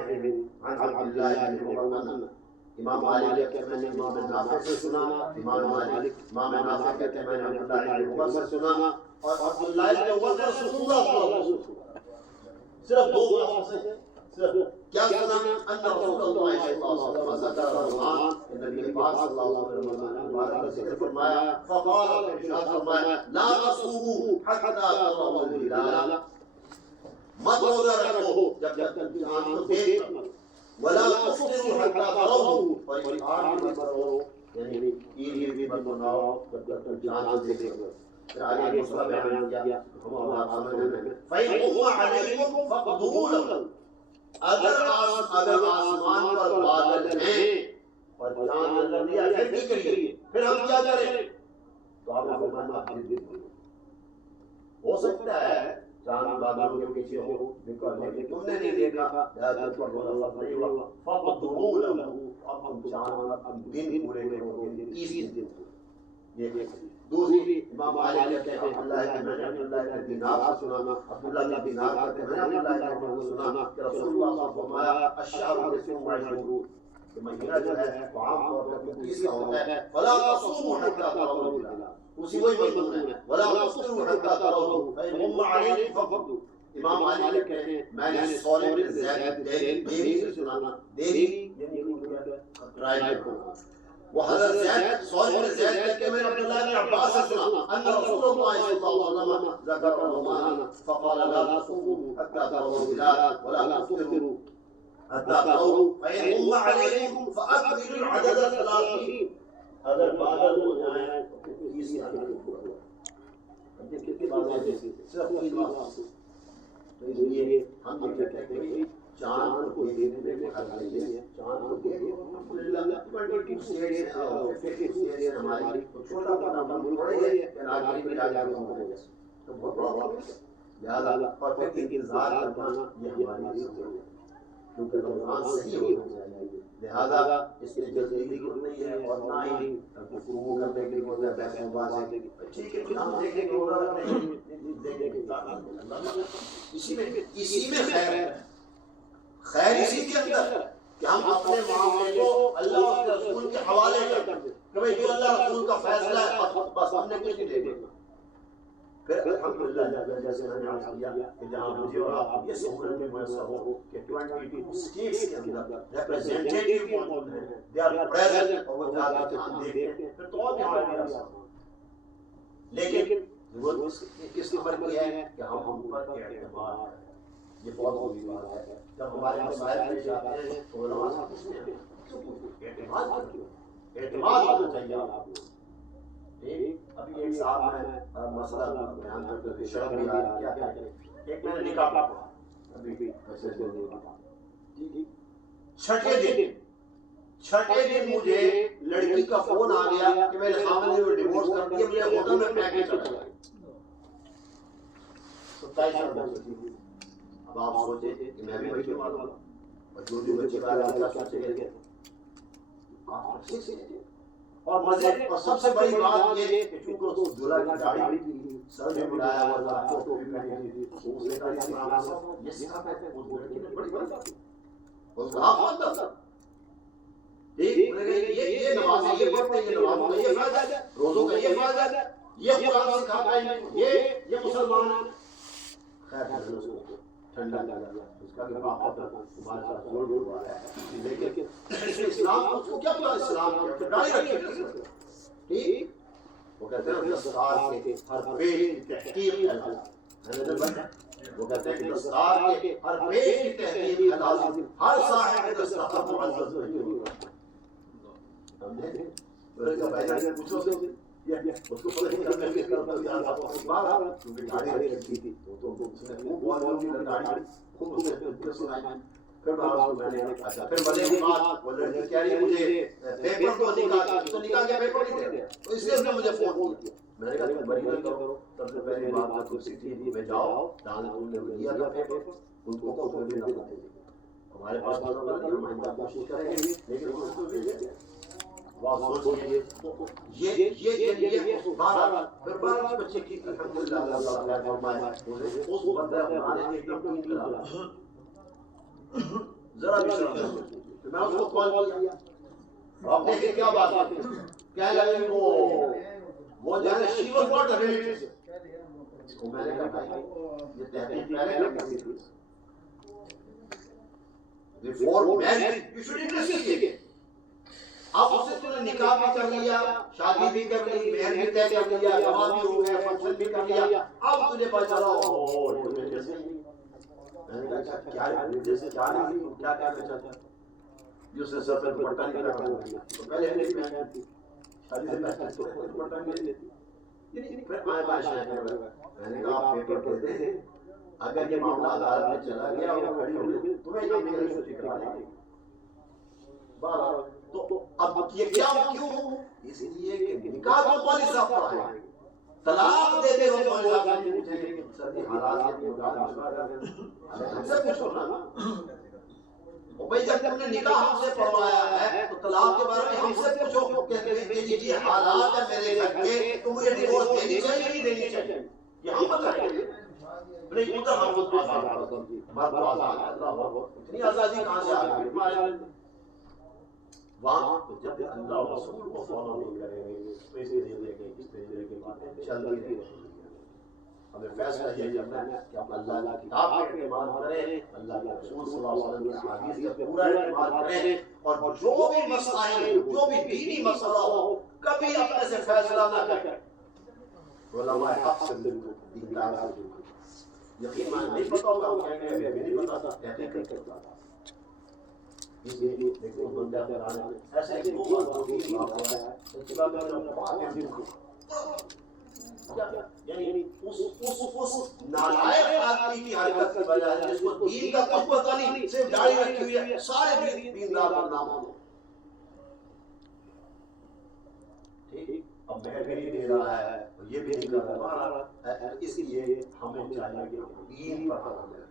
عن عبد اللہ بن عمر. امام مالک کہتے ہیں میں نے امام نافع سے سنا. امام نافع کہتے ہیں میں نے عبداللہ بن عمر سے سنا. اور عبداللہ بن عمر نے رسول اللہ صلی اللہ علیہ وسلم صرف 2 باتوں سے صرف کیا سنا ان رسول اللہ صلی اللہ علیہ وسلم ذکر رمضان نبی پاک صلی اللہ علیہ وسلم مبارک کا ذکر فرمایا. فقال ارشاد فرمایا لا تصوموا حتى تروا الهلال. مت روزہ رکھو جب تک چاند کو دیکھ لو. ولا تفطروا حتى تروه. اور افطار بھی مت کرو یعنی عید بھی مت مناؤ جب تک چاند کو دیکھ لو. پھر آگے مسئلہ بیان کیا ہم بات سمجھ رہے ہیں. فَإِنْ هُوَ عَلَيْكُمْ فَاقْضُوا لَهُ. اگر آسمان پر بادل ہیں اور چاند نظر نہیں آیا پھر بھی کریے. پھر ہم کیا کریں؟ تو آپ نے فرمایا آپ ہو سکتا ہے چاند بادلوں کے پیچھے ہو لیکن تم نے نہیں دیکھا فَاقْضُوا لَهُ. اب ہم چاند دن پورے کرو 30 دن. یہ دوسری امام مالک کہتے ہیں عبداللہ بن دینار سے سنا. عبداللہ بن دینار کہتے ہیں میں نے عبداللہ بن عمر سے سنا کہ رسول اللہ صلی اللہ علیہ وسلم فرمایا الشہر 29 کہ مہینہ جو ہے وہ عام طور پر 29 کا ہوتا ہے. فلا تصوموا حتى تروا الهلال. اسی وہی مضمون ہے ولا تفطروا حتى تروا فإن غم عليكم فافطروا. امام مالک کہتے ہیں میں نے صالح بن زید دیری سے سنا، دیری رائے کو وہ حضرت زید صالح بن زید کہتے ہیں میں نے عبداللہ بن عباس سے سنا ان رسول اللہ صلی اللہ علیہ وسلم ذکر رمضان فقال لا تصوموا حتى تروا الهلال ولا تفطروا حتى تروا فإن غم عليكم فأكملوا العدد 30 اگر بادل ہو جائیں تو 30 کتنی بات ہے صرف 30 بات تو اس لیے ہم یہ کہتے ہیں کہ چاند کو دیکھنے میں حل نہیں ہے، چاند کو دیکھنے الحمدللہ 22 سٹیٹس اور 50 سٹیٹس ہماری چھوٹا بڑا ملک تھوڑا ہی ہے علاقے میں جا کے ہم ہیں تو بہت بڑا ملک ہے، لہٰذا پرفیکٹ انتظار کرنا یہ ہماری ضرورت ہے کیونکہ رمضان صحیح ہونا چاہیے، لہٰذا اس میں جلدی کی ضرورت نہیں ہے اور نہ ہی گفتگو کرنے کی ضرورت ہے، بحث مباحث ہے ٹھیک ہے ہم دیکھیں گے روزہ رکھنے اسی میں خیر ہے، خیر اسی کے اندر کہ ہم اپنے معاملے کو اللہ اور اس کے رسول کے حوالے کر دیں کہ بھئی جو اللہ رسول کا فیصلہ ہے بس ہم نے کچھ نہیں دیکھنا، پھر الحمدللہ جیسے میں نے عرض کیا کہ جہاں مجھے اور آپ یہ سہولت میسر ہو کہ 22 اسٹیٹس کے اندر ریپریزنٹیٹیو موجود ہیں، دے آر پریزنٹ اور وہ جا کے ہم دیکھتے ہیں پھر تو اور بھی ہمارے آسان، لیکن ضرورت کس نمبر کی ہے کہ ہم اوپر کے اعتبار کریں، یہ بہت بڑی بات ہے، جب ہمارے مسائل پیش آتے ہیں تو علماء سے پوچھتے ہیں کیوں پوچھتے ہیں اعتماد کیوں، اعتماد ہونا چاہیے آپ کو ٹھیک۔ ابھی ایک صاحب میں مسئلہ بیان کرتے تھے شرم بھی آ رہا کیا کریں، ایک میں نے نکاح پڑھا ابھی ویسے چھٹے دن مجھے لڑکی کا فون آ گیا کہ میرے خاوند نے ڈیورس کر دیا، مجھے ہوٹل میں پھینک کے چلا گیا 27 سال۔ اب آپ سوچیں کہ میں بھی بچے والا ہوں اور جو بچے والا کیا سوچے گئے اور مزے اور سب سے بڑی بات یہ کہ چونکہ اس دلہا کی داڑھی تھی سر میں ملایا ہوا تھا ٹوپی پہنی تھی اس نے کہا یہ سب ہے اس لڑکی نے بڑی بات کی اس کا حق بنتا یہ نمازیں یہ پڑھتے ہیں، یہ نمازوں کا یہ فائدہ ہے، روزوں کا یہ فائدہ ہے، یہ قرآن سکھاتا ہے، یہ مسلمان ہے، خیر اس کو ٹھنڈا لگا اس کا کہ باقا تمہارے ساتھ زور ہوا ہے لیکن اسلام اس کو کیا پتا اسلام کیا ڈائی رکھے ٹھیک، وہ کہتے ہیں دستار کے ہر پیش کی تحقیق حلال، وہ کہتے ہیں کہ دستار کے ہر پیش کی تحقیق حلال، ہر صاحب دستار معزز ہے۔ پوچھو سے اس کو پتہ نہیں کرنے کے بارہ کیونکہ گاڑی رکھی تھی تو وہ بہت لوگی گاڑی خوب پھر میں نے اچھا پھر مزے کی بات وہ لڑکی کہہ رہی ہے مجھے پیپر تو نکاح کے پیپر نہیں دے تو اس لیے اس نے مجھے فون کیا، میں نے کہا تم بری نہ کرو، سب سے پہلی بات تو سیکھی تھی میں جاؤ دانا ان نے دیا تھا پیپر ان کو تو بھی نہ پاتے ہمارے پاس ہم آئندہ کوشش کریں گے لیکن اس کو بھی دے بات سوچیے یہ بارہ پھر بارہ بچے کی الحمدللہ اللہ تعالیٰ فرمائے اس بندہ ہمارے ایک دم تین کرا ذرا بھی شرم نہیں، میں اس کو کال کیا آپ دیکھیں کیا بات ہے، کہہ لگے وہ جو ہے شی واز ناٹ ریلیٹڈ کو میں نے کہا یہ تحقیق پہلے نہ کرنی تھی before marriage you should investigate۔ اب اس سے تو نے نکاح بھی کر لیا، شادی بھی کر لی، مہر بھی طے کر لیا، گواہ بھی ہو گئے، فنکشن بھی کر لیا، اب تجھے پتہ چلا میں نے کہا کیا جیسے کیا نہیں کیا کہنا چاہتا جو سے سر پر دوپٹہ نہیں پہنا تو پہلے نہیں پہنتی تھی شادی سے پہلے تو دوپٹہ نہیں لیتی یعنی پھر آئے بادشاہ میں نے کہا آپ پیپر دے دیں اگر یہ معاملہ عدالت میں چلا گیا اور کھڑی ہو گئی تمہیں یہ میری چھٹی کرا دیں گے تو اب یہ کیا کیوں اس لیے کہ نکاح کو مولوی صاحب پڑھائیں گے، طلاق دے دے وہ مولوی صاحب سے پوچھیں گے کہ سر حالات یہ ہم سے پوچھو نا اور بھائی جب تم نے نکاح ہم سے پڑھوایا ہے تو طلاق کے بارے میں ہم سے پوچھو کہ یہ حالات ہے میرے گھر کے تو مجھے ڈیورس دینی چاہیے نہیں دینی چاہیے یہ ہم بتائیں گے نہیں ادھر ہم خود آزاد مرد آزاد اللہ اتنی آزادی کہاں سے آ گئی وہاں تو جب اللہ رسول کو فالو نہیں کریں گے تو اس طریقے کی باتیں چلتی رہیں گی۔ ہمیں فیصلہ یہ کرنا ہے کہ ہم اللہ کی کتاب پر اعتماد کریں، اللہ کے رسول صلی اللہ علیہ وسلم کی احادیث پر پورا اعتماد کریں، اور جو بھی مسائل، جو بھی دینی مسئلہ ہو، کبھی اپنے سے فیصلہ نہ کریں، علماء حق سے دیندار سے یقین میں نہیں پتا ہوگا، ہم کہیں گے ہمیں نہیں پتا، کہتے ہیں اس لیے دیکھو بندہ قرآن ایسے ایک دو تین واقعہ ہے، اس کے بعد یعنی اس نالائق آدمی کی حرکت کی وجہ ہے جس کو دین کا کچھ پتہ نہیں، صرف داڑھی رکھی ہوئی ہے، سارے دیندار کا نام ہو، ٹھیک اب میں بھی نہیں دے رہا ہے یہ بھی نہیں کر رہا ہے، اس لیے ہمیں چاہیے کہ ہم دین پر عمل کریں۔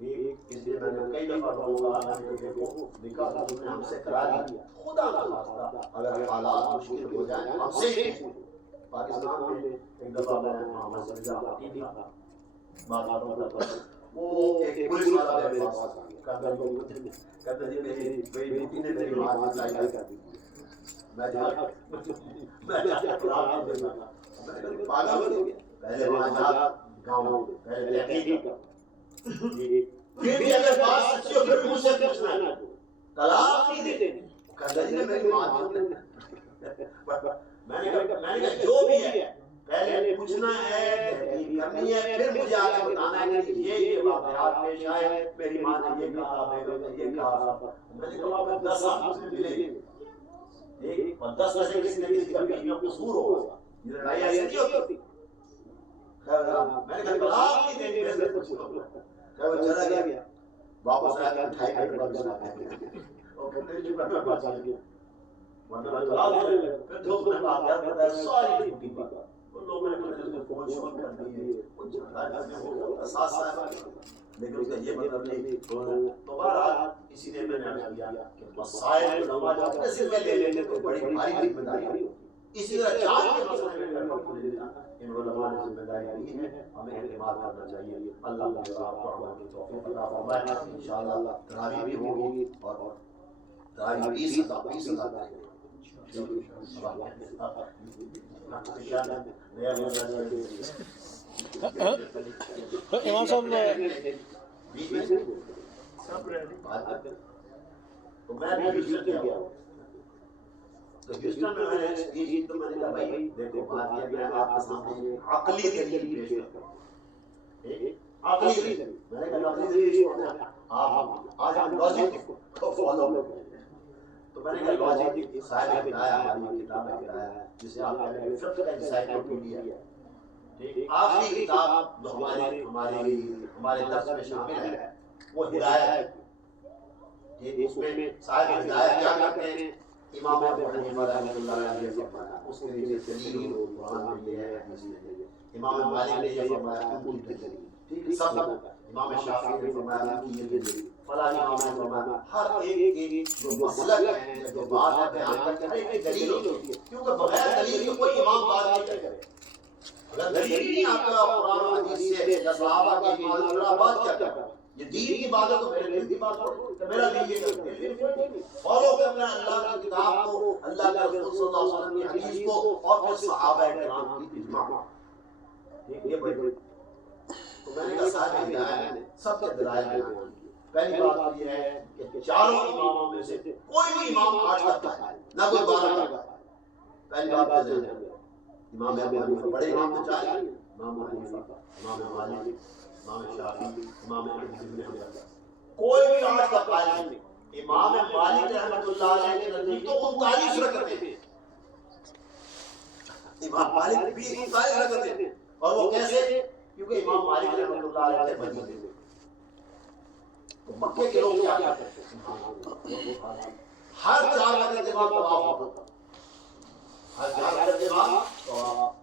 اس لیے میں نے کئی دفعہ لوگوں کو کہا کہ دیکھو نکاح تم نے ہم سے کرا لیا، خدا نہ خواستہ اگر حالات مشکل ہو جائیں ہم سے ہی پوچھو۔ پاکستان میں ایک دفعہ میں محمد صلی اللہ علیہ وسلم بات کرتا تھا، وہ ایک پولیس والا میرے پاس آ گیا، کہتا جی میری بیٹی نے میری ماں کی لائی کر دی، میں پاگل ہو گیا، پہلے وہاں جا گاؤں پہلے تحقیق کر، پھر بھی اگر بات سچی ہو پھر مجھ سے پوچھنا ہے، طلاق نہیں دیتے، کہتا جی میری ماں کی، میں نے کہا جو بھی ہے پہلے پوچھنا ہے، تحقیق کرنی ہے، پھر مجھے آگے بتانا ہے کہ یہ واقعات پیش آئے، میری ماں نے یہ کہا، بیگم نے یہ کہا، میں نے کہا میں 10 سال مجھ سے ملے گی، اور 10 میں سے کسی نہ کسی کا بیچ میں قصور ہوگا، یہ لڑائی ایسے نہیں ہوتی، میں نے کہا طلاق نہیں دیں گے، میں سے پوچھو، وہ چلا گیا، واپس آیا مٹھائی کا ڈبہ بھی لاتا ہے، اور کہتے ہیں میں پاس آ گیا، ورنہ میں طلاق دینے لگا، پھر دوست نے واقعات بتایا ساری ٹوٹی بات، ان لوگوں نے مجھے اس کو فون شون کر دی ہے، وہ جھگڑا کرنے ہو ساتھ ساتھ، لیکن اس کا یہ مطلب نہیں، تو بہرحال اسی لیے میں نے عرض کیا کہ مسائل علماء جو اپنے ذمہ لے لیتے تو بڑی بھاری ذمہ داری ہوتی ہے، اسی طرح جان کے مسئلے میں الحمدللہ ان علماء نے ذمہ داری لی ہے، ہمیں اعتماد کرنا چاہیے، اللہ مجھے اور آپ کو عمل کی توفیق عطا فرمائے، انشاءاللہ تراویح بھی ہوگی اور تراویح 20 ادا کریں گے۔ امام صاحب تو میں بھی ہیوسٹن گیا ہوں، تو ہیوسٹن میں میں نے چیز تو میں نے کہا بھائی دیکھو بات یہ میں آپ کے سامنے عقلی دلیل پیش کرتا ہوں، عقلی دلیل، میں نے کہا عقلی دلیل چھوڑنا، آپ آج ہم لاجک کو فالو کریں، تو میں نے کہا لاجک صاحب ہدایہ ہماری کتاب ہدایہ ہے جسے آپ کہتے ہیں فقہ کا انسائکلوپیڈیا، آخری کتاب جو ہمارے درس میں شامل ہے وہ ہدایہ ہے، اس میں صاحب ہدایہ کیا کرتے ہیں، امام ابو حنیفہ رحمۃ اللہ علیہ نے فرمایا، اس کے لیے دلیل قرآن میں یہ ہے، حدیث میں یہ ہے، امام مالک نے یہ فرمایا ان کی دلیل، ٹھیک ہے سب، امام شافعی نے فرمایا ان کی یہ دلیل، فلاں امام نے فرمایا، ہر ایک کی جو مسلک ہے جو بات ہے بیان کرتے ہیں ہر ایک دلیل ہوتی ہے، کیونکہ بغیر دلیل کے کوئی امام بات نہیں کرے، اگر دلیل نہیں آتا قرآن و حدیث سے یا صحابہ کے ایمان پر بات کیا کرتا، یہ دین کی بات ہے تو میرے دل کی بات ہے، میرا دل یہ کرتا ہے، فالو کرنا اللہ کی کتاب کو، اللہ کے رسول صلی اللہ علیہ وسلم کی حدیث کو، اور پھر صحابہ کرام کی اجماع، یہ بڑی، تو میں نے کہا صاحب ہدایہ نے سب کے دلائل بیان کیے، پہلی بات یہ ہے کہ چاروں اماموں میں سے کوئی بھی امام 8 کرتا ہے نہ کوئی 12 کرتا ہے، پہلی بات ہے ذہن میں، امام ابو حنیفہ بڑے امام تو 4 ہیں، امام ابو حنیفہ، امام مالک، امام شافعی، امام احمد بن حنبل، کوئی بھی 8 کا قائل نہیں، امام مالک رحمۃ اللہ علیہ کے نزدیک تو 39 رکعتیں ہیں، امام مالک بھی 39 رکعتیں ہیں، اور وہ کیسے؟ کیونکہ امام مالک رحمۃ اللہ علیہ تھے مدینے میں، تو مکے کے لوگ کیا کرتے ہیں، ہر 4 رکعت کے بعد طواف ہوتا، ہر 4 رکعت کے بعد طواف،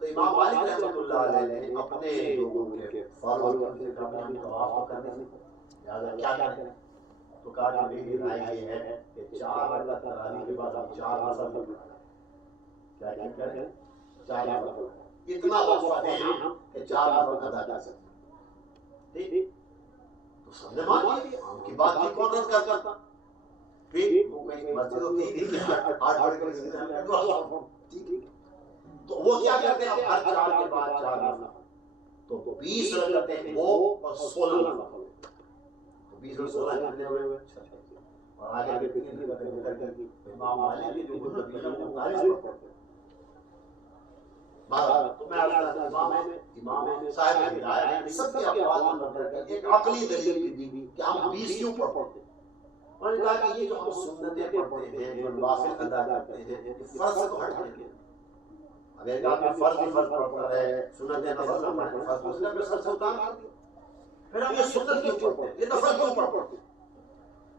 تو امام مالک رحمۃ اللہ علیہ نے اپنے لوگوں کے فالوورز سے کہا ہم طواف کرنے میں لہٰذا کیا کریں، تو کہا کہ میری رائے یہ ہے کہ 4 رکعت تراویح کے بعد ہم 4 نفل کیا کریں، 4 نفل اتنا وقفہ دیں ہم کہ 4 نفل ادا کر سکیں، ٹھیک، تو سب نے مان لیا، ہم کی بات کی کون رد کرتا، پھر وہ کہیں مسجد ہوتی ہی نہیں 8 بڑے ٹھیک، تو وہ کیا کرتے ہیں ہر 4 کے بعد 4 نفل، تو 20 رکعتیں وہ اور 16 نفل، تو 20 اور 16 کتنے ہوئے؟ اور آگے 3 رکعتیں وتر کی امام مالک کی جو 45 پڑھتے ہیں۔ تو میں عرض کرتا ہوں امام صاحب ہدایت نے سب کے اقوال پر کر کے ایک عقلی دلیل دی کہ ہم 20 کیوں پڑھتے ہیں۔ انہوں نے کہا کہ یہ جو ہم سنتیں پڑھتے ہیں، جو نوافل ادا کرتے ہیں، فرض سے تو ہٹ کے، اگر ایک آدمی فرض ہی فرض پڑھتا ہے، سنتیں نفل نہ پڑھے، فرض اس نے اپنے سر سے اتار دیا، پھر ہم یہ سنت کیوں پڑھتے ہیں، یہ نفل کیوں پڑھتے ہیں؟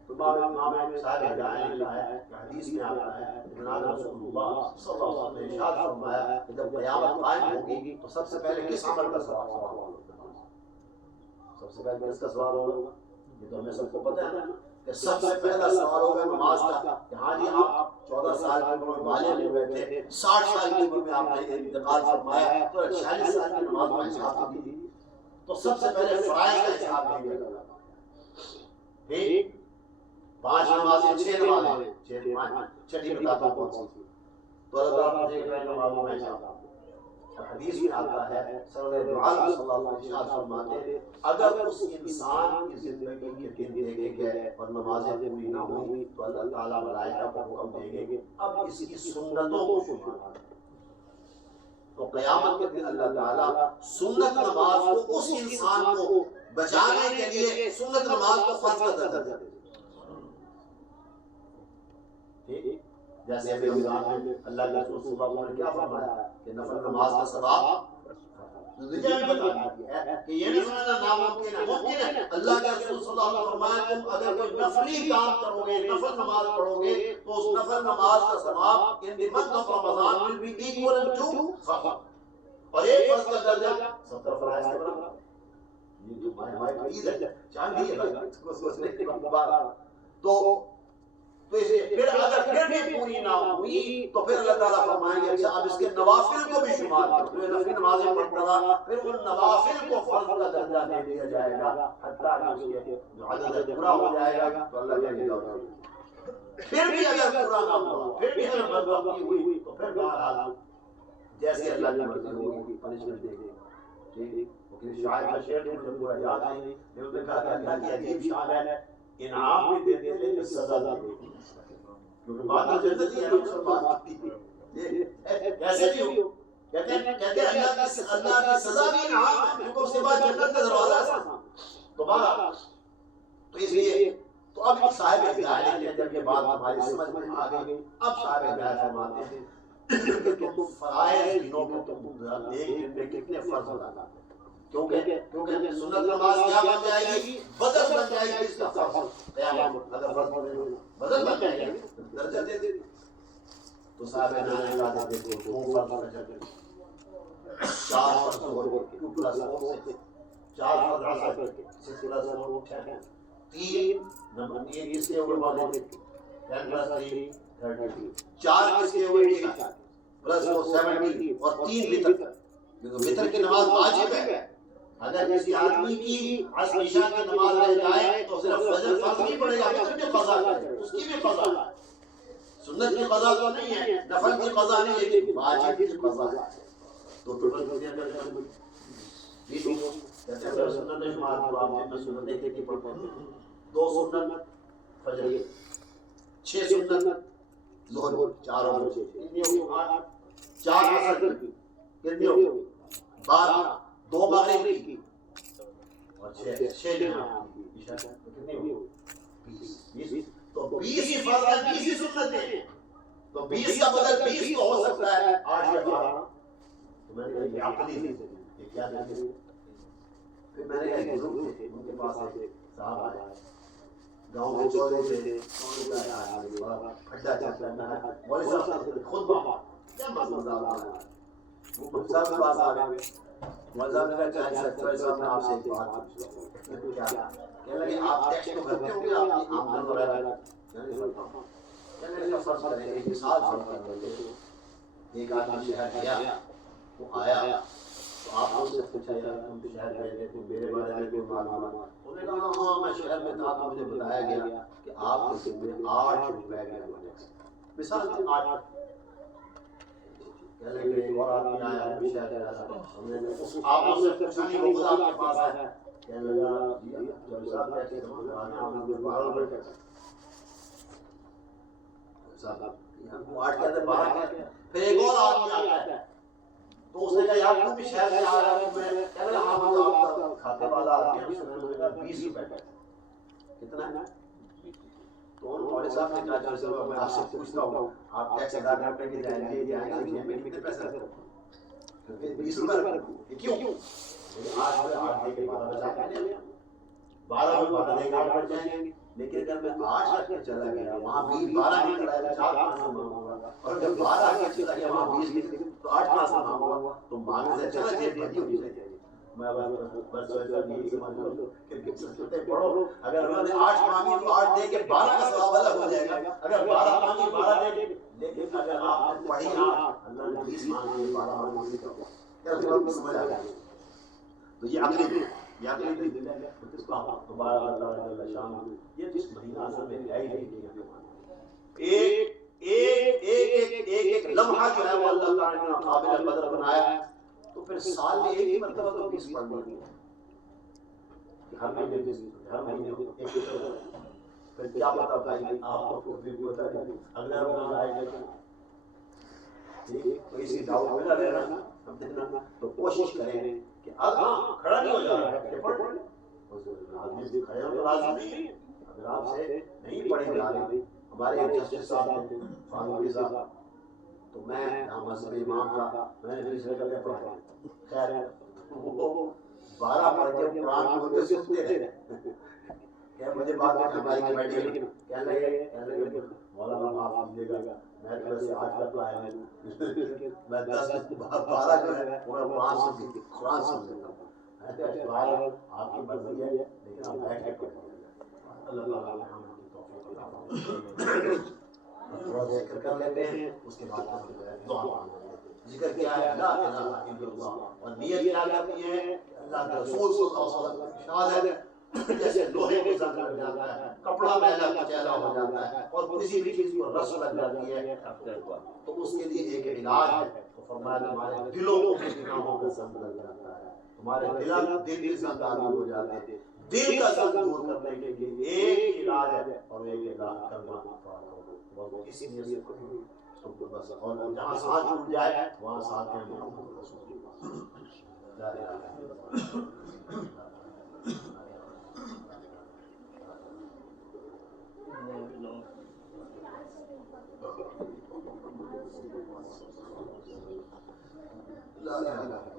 تو امام صاحب ہدایت نے کہا ہے کہ حدیث میں آتا ہے جناب رسول اللہ صلی اللہ علیہ وسلم نے ارشاد فرمایا کہ جب قیامت قائم ہوگی تو سب سے پہلے کس عمل کا سوال ہوگا؟ سب سے پہلے کس کا سوال ہوگا؟ یہ تو ہمیں سب کو پتہ ہے نا کہ سب سے پہلا سوال ہوگا نماز کا، کہ ہاں جی آپ 14 سال کی عمر میں بالغ ہوئے تھے، 60 سال کی عمر میں آپ نے انتقال فرمایا تو 46 سال کی نماز کا حساب دیجیے، تو سب سے پہلے فرائض کا حساب دیا جائے گا، ٹھیک؟ 5 نمازیں 6 نمازیں 6 بتاتا ہوں کون سی، تو اللہ تعالیٰ مجھے ایک نمازوں میں حساب دیا۔ حدیث میں آتا ہے سرور دو عالم صلی اللہ علیہ وسلم فرماتے ہیں اگر اس انسان کی زندگی کے دن دیکھے گئے اور نمازیں پوری نہ ہوئی تو اللہ تعالیٰ ملائکہ کو حکم دیں گے اب اس کی سنتوں کو شمار کریں، تو قیامت کے دن اللہ تعالیٰ سنت نماز کو اس انسان کو بچانے کے لیے سنت نماز کو فرض کا درجہ دے دیں، ٹھیک؟ جیسے ابھی رمضان میں اللہ کے رسول صلی اللہ علیہ وسلم نے کیا فرمایا کہ نفل نماز کا ثواب مجھے بھی بتا دیا ہے کہ یہ نہیں سمجھنا ناممکن ہے، ممکن ہے۔ اللہ کے رسول صلی اللہ علیہ وسلم نے فرمایا تم اگر کوئی نفلی کام کرو گے، نفل نماز پڑھو گے تو اس نفل نماز کا ثواب in the month of Ramadan will be equal to فرض، اور ایک فرض کا درجہ 70 فرائض کا برابر۔ یہ جو ہماری عید ہے چاندی ہے بھائی، اس کو سوچنے کی بات، تو پھر اگر پھر بھی پوری نہ ہوئی تو پھر اللہ تعالیٰ فرمائیں گے اچھا اب اس کے نوافل کو بھی شمار کرو، جو نفلی نمازیں پڑھتا رہا پھر ان نوافل کو فرض کا درجہ دے دیا جائے گا، حتیٰ کہ اس کے جو عدد پورا ہو جائے گا تو اللہ کے لیے پھر بھی اگر پورا نہ ہوا، پھر بھی اگر بدبختی ہوئی تو پھر بہرحال جیسے اللہ کی مرضی ہوگی پنشمنٹ دے گے، ٹھیک؟ لیکن شاید کا شعر مجھے پورا یاد نہیں، لیکن نے کہا کہ اللہ کی عجیب شان ہے، انعام بھی دیتے ہیں لیکن سزا بھی دیتے ہیں، کیونکہ بات جنت ہی ہے مسلمان کیسے بھی ہو، کہتے ہیں اللہ کی سزا بھی انعام ہے کیونکہ اس کے بعد جنت کا دروازہ ہے دوبارہ، تو اس لیے تو اب صاحب ہدایت نے جب یہ بات ہماری سمجھ میں آ گئی، اب صاحب ہدایت فرماتے ہیں کہ تم فرائض گنو کہ تم ایک دن میں کتنے فرض ادا کرتے، کیونکہ سنت نماز کیا بن جائے گی، بدل بن جائے گی اس کا فرض، قیامت اگر فرض بدل بن جائے گی درجہ دے دے، تو صاحب نے کہا دیکھو 2 فرض فجر کے، 4 فرض ظہر کے 2 پلس 4 سے 4 فرض عصر کے 6 پلس 4 3 نمبر 3 کس کے اوپر بات ہے 10 پلس 3 13 4 کس کے اوپر پلس 17 اور 3 وتر، کیونکہ وتر کی نماز واجب ہے، اگر کسی آدمی کی عصر عشاء کی نماز رہ جائے تو صرف فجر فرض نہیں پڑے گا، وتر بھی قضا ہے، اس کی بھی قضا ہے، سنت کی قضا تو نہیں ہے، نفل کی قضا نہیں لیکن واجب کی قضا ہے، تو ٹوٹل کتنے اندر کہتے ہیں سنت شمار کو آپ نے سنت ایک کی پڑھتے ہیں، 2 سنت فجر، 6 سنت ظہر 4 اور 6 کتنی ہوگی 8، 4 عصر کی کتنی ہوگی 12، 2 مغرب کی اور 6 عشاء کتنی ہوگی 20، تو 20 ہی فرض ہے 20 ہی سنت ہیں، تو 20 کا بدل 20 تو ہو سکتا ہے 8 یا 12، تو میں نے کہا یہ عقلی ہے، یہ کیا ہے؟ پھر میں نے کہا ایک بزرگ تھے ان کے پاس ایک صاحب آیا گاؤں میں چورے تھے، کھڈا چلتا ہے مولوی صاحب خود بابا کیا مسئلہ ہے، وہ صاحب کے پاس آ گئے، مولوی صاحب نے کہا چاہیے صاحب میں آپ سے ایک بات پوچھتا ہوں، کہنے لگے آپ ٹیکس تو بھرتے ہوں گے، آپ کی آمدن وغیرہ کہنے لگے فرض کریں ایک مثال فرض کرتے ہیں، ایک آدمی شہر گیا وہ آیا تو آپ اس سے پوچھا یار تم شہر گئے تھے تو میرے بارے میں کوئی معلومات، انہوں نے کہا ہاں میں شہر میں تھا تو مجھے بتایا گیا کہ آپ کے ذمہ 8 روپے گیا ٹیکس، مثال 8، کہنے لگے ایک اور آدمی آیا ہے شہر کے راستے ہم نے آپ اس سے پوچھا نہیں وہ خود آپ کے پاس ہے کہنے لگا جی جب صاحب کہتے ہیں آپ نے 12 روپے صاحب وہ 8 کہتے 12 کہتے پھر ایک اور آدمی آتا ہے تو اس نے کہا یار تم بھی شہر سے آ رہا ہے میں کہنے لگا ہاں تو آپ کا کھاتے والا آدمی ہے اس نے کہا 20 روپے کتنا ہے تو مولوی صاحب نے کہا جو صاحب میں آپ سے پوچھتا ہوں آپ ٹیکس ادا کرنے کے جائیں گے جائیں گے کتنے پیسے رکھتے 20 روپے رکھتے کیوں 8 روپے 8 دے کے 12 بچا کے لے 12 روپے 12 دے کے 8 بچ جائیں گے لیکن اگر میں 8 رکھ کے چلا گیا وہاں 20 12 نکل آئے تو 4 کہاں سے مانگوں گا اور جب 12 رکھ کے چلا گیا وہاں 20 نکل تو 8 کہاں سے مانگوں گا تو مانگنے سے اچھا جیب بھری ہونی چاہیے میں بس سوچتا کہ سمجھ لو کہ سوچتے پڑھو اگر انہوں نے 8 مانگی تو 8 دے کے 12 کا ثواب الگ ہو جائے گا اگر 12 مانگی 12 دے کے لیکن اگر آپ نے پڑھی 8 اللہ نے 20 مانگی 12 مانگی کیا سمجھ آ گیا تو یہ عقلی دل ہے اس کو دوبارہ اللہ تعالی شان یہ جس مدینہ اصل میں ہے ہی نہیں ایک لمحہ جو ہے وہ اللہ تعالی نے قابل قدر بنایا ہے تو پھر سال میں ایک ہی مرتبہ تو 20 پڑھنی ہے ہر مہینے ایک پھر کیا پتا بھائی آپ کو بھی پتا ہے اگلا روز آئے گا ٹھیک تو اسی ڈاؤٹ میں نہ رہنا ہم دیکھنا تو کوشش کریں کہ ہاں کھڑا نہیں ہو جا رہا ہے پڑھ آدمی کھڑے ہو تو لازم نہیں ہے اگر آپ سے نہیں پڑھی جا رہی ہمارے ایک جسٹس صاحب تھے فاروقی صاحب تو میں یہاں مسجد امام تھا میں نے دوسرے کر کے پڑھا خیر وہ 12 پڑھ کے قرآن کھول کے سنتے رہے کہ مجھے بات ہے ہماری کمیٹی میں کہنے لگے مولانا معاف کیجیے گا میں تو ویسے 8 تک لایا ہوں میں 10 12 جو ہے وہ قرآن سن لیتا ہوں آپ کی مرضی ہے لیکن آپ بیٹھ کے پڑھیں اللہ تعالیٰ ہم کی توفیق عطا تھوڑا ذکر کر لیتے ہیں اس کے بعد ہم جو ہے دعا مانگتے ہیں ذکر کیا ہے لا الہ الا اللہ اور نیت کیا کرنی ہے اللہ کے رسول صلی اللہ علیہ وسلم کی ارشاد ہے جیسے لوہے کو زنگ لگ جاتا ہے کپڑا میلا کچیلا ہو جاتا ہے اور کسی بھی چیز کو رس لگ جاتی ہے تو اس کے لیے ایک علاج ہے تو فرمایا تمہارے دلوں کے گناہوں کو زنگ لگ جاتا ہے تمہارے دل کے زنگ آلود ہو جاتے ہیں دل کا زنگ دور کرنے کے لیے ایک علاج ہے اور ایک علاج کرنا پڑا اس لیے سے تو بس اور جہاں سانس ٹوٹ جائے وہاں ساتھ میں محمد رسول اللہ لا الہ الا اللہ لا الہ الا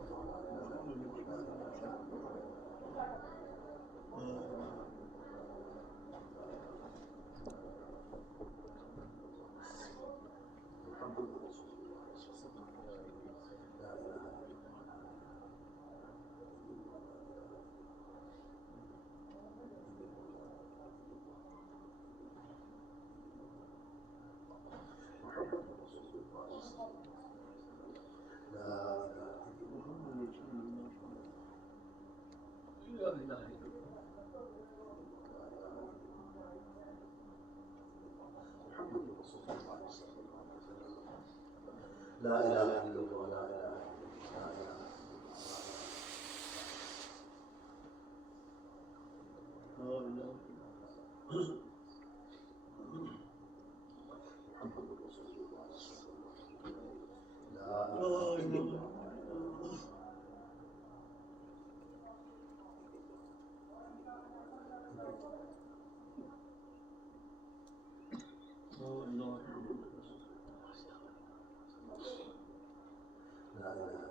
لا الہ الا اللہ لا الہ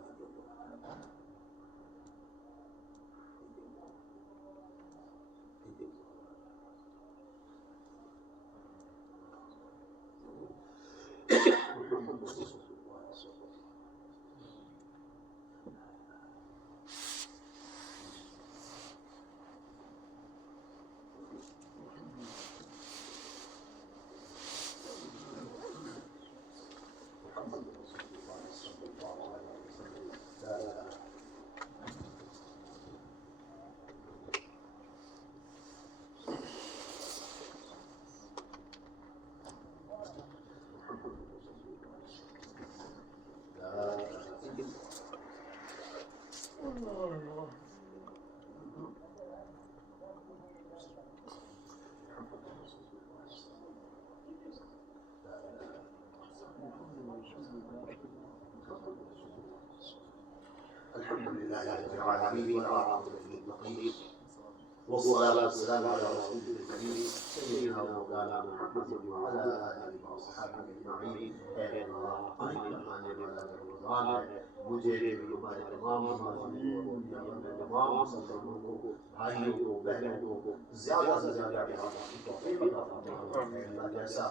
الحمد لله رب العالمين والعاقبة للمتقين والصلاة والسلام على رسوله الكريم سيدنا ومولانا محمد وعلى آله وأصحابه أجمعين. اے اللہ آئندہ آنے والا رمضان ہے، مجھے بھی ہمارے تمام نمازیوں کو تمام مسلمانوں کو بھائیوں کو بہنوں کو زیادہ سے زیادہ کی توفیق عطا فرما. اے اللہ جیسا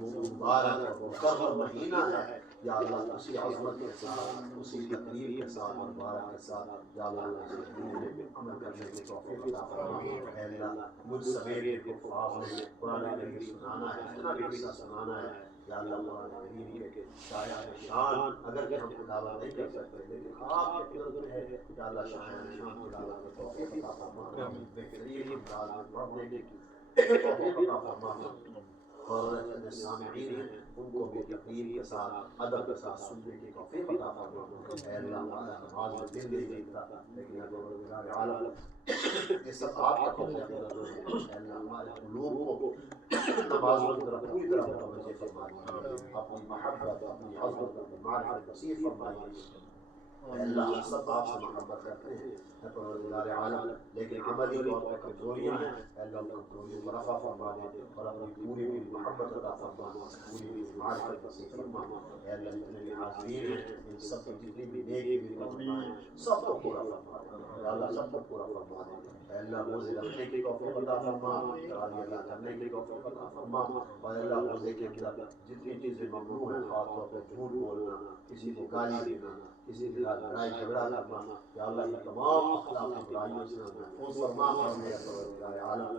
مبارک اور مکرم مہینہ ہے یا اللہ اسی عظمت کے ساتھ اسی تقریر کے ساتھ مبارک کے ساتھ یا اللہ اس مہینے میں عمل کرنے کی توفیق عطا فرما. اے اللہ مجھ سمیت کے حفاظ نے قرآن کریم سنانا ہے، جتنا بھی حصہ سنانا ہے یا اللہ قرآن کریم کے شایع شان اگر کہ ہم تلاوت نہیں کر سکتے لیکن آپ کے قدرت ہے یا اللہ شایع شان تلاوت کی توفیق عطا فرما. بہترین انداز میں پڑھنے کی توفیق عطا فرما. اور جو سامعین ہیں ان کو بھی تقریر کے ساتھ ادب کے ساتھ سننے کی توفیق عطا فرما. اے اللہ نماز میں دل نہیں دیتا لیکن اگر عالم یہ سب آپ کا فضل ہے. اے اللہ ہمارے قلوب کو نمازوں کی طرف پوری طرح متوجہ فرما دیجیے، اپنی محبت اپنی عظمت اپنی معرفت نصیب فرمائیے. اے اللہ ہم سب آپ سے محبت کرتے ہیں اے پروردگار عالم، لیکن عملی طور پر کمزوریاں ہیں. اے اللہ ان کمزوریوں کو رفع فرما دے اور اپنی پوری محبت عطا فرما، پوری معرفت نصیب فرما. اے اللہ جتنے بھی حاضرین ہیں ان سب کی جتنی بھی نیکی بھی ہیں سب کو پورا فرما دے. اے اللہ سب کو پورا فرما دے. اے اللہ روزے رکھنے کی توفیق عطا فرما، تراویح ادا کرنے کی توفیق عطا فرما. اور اللہ روزے کے اندر جتنی چیزیں ممنوع ہیں خاص طور پہ جھوٹ بولنا، کسی کو گالی دینا، کسی کے ساتھ لڑائی جھگڑا کرنا یا اللہ یہ تمام اخلاقی برائیوں سے محفوظ فرما. عالم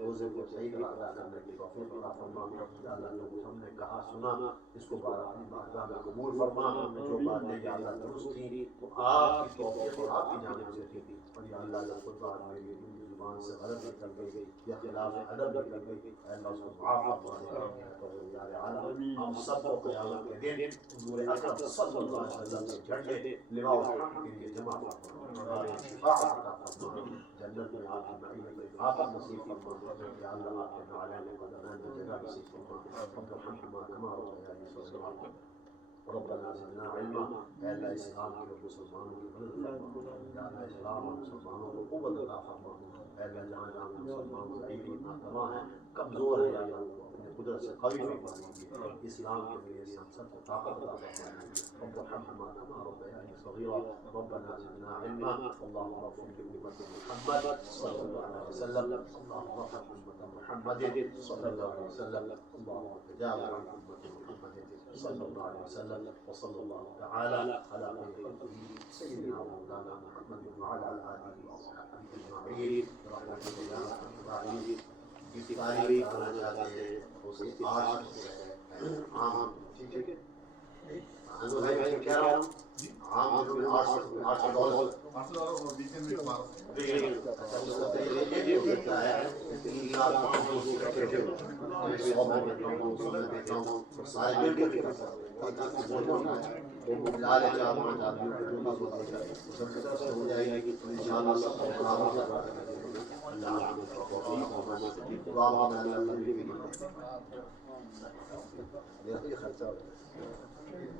روزے کو صحیح طرح ادا کرنے کی توفیق عطا فرما. یا اللہ جو کچھ ہم نے کہا سنا اس کو اپنی بارگاہ میں قبول فرما. جو باتیں یا اللہ درست تھی تو آپ کی توفیق اور آپ کی جانب سے تھی، اور یا اللہ جو خود بات میری زبان سے غلط نکل گئی یا خلاف ادب نکل گئی اے اللہ اس کو معاف فرما دے. ہم سب کو قیامت کے دن حضور اکرم صلی اللہ علیہ وسلم کے جھنڈے لواء الحمد کے لیے جمع فرما. شفاعت عطا فرما، جنت میں آپ کی معیت رفاقت نصیب فرما. یا اللہ آپ کے نعلین قدمین میں جگہ نصیب فرما. رب ارحمهما كما ربياني صغيرا. ربنا زدنا علما. اے اللہ اسلام کے مسلمانوں کی مدد فرما. یا اللہ اسلام اور مسلمانوں کو قوت عطا فرما. اے اللہ جہاں جہاں مسلمان ضعیف ناتواں ہیں کمزور ہیں یا اللہ اپنے قدرت سے قوی فرما دیجیے. اسلام کے ذریعے سے ہم سب کو طاقت عطا فرما. رب ارحمهما كما ربياني صغيرا. ربنا زدنا علما. اللهم اغفر لأمة محمد صلى الله عليه وسلم. اللهم اغفر لأمة محمد صلى الله عليه وسلم. اللهم تجاوز عن أمة محمد صلى الله عليه وسلم. وصلى الله تعالى على خير خلقه سيدنا ومولانا محمد وعلى آله وصحبه أجمعين برحمتك يا أرحم الراحمين. افطاری کھانا چاہتے ہیں اسے 8 عام ٹھیک ہے انو بھائی میں کہہ رہا ہوں عام جو 8 ڈالر اور ویکینڈ میں مار یہ ہوتا ہے 3 لاکھ سارے مل کے لال چار پانچ آدمی ہو جائے گی انشاءاللہ سب کو کام ہوگا. اللہ خرچہ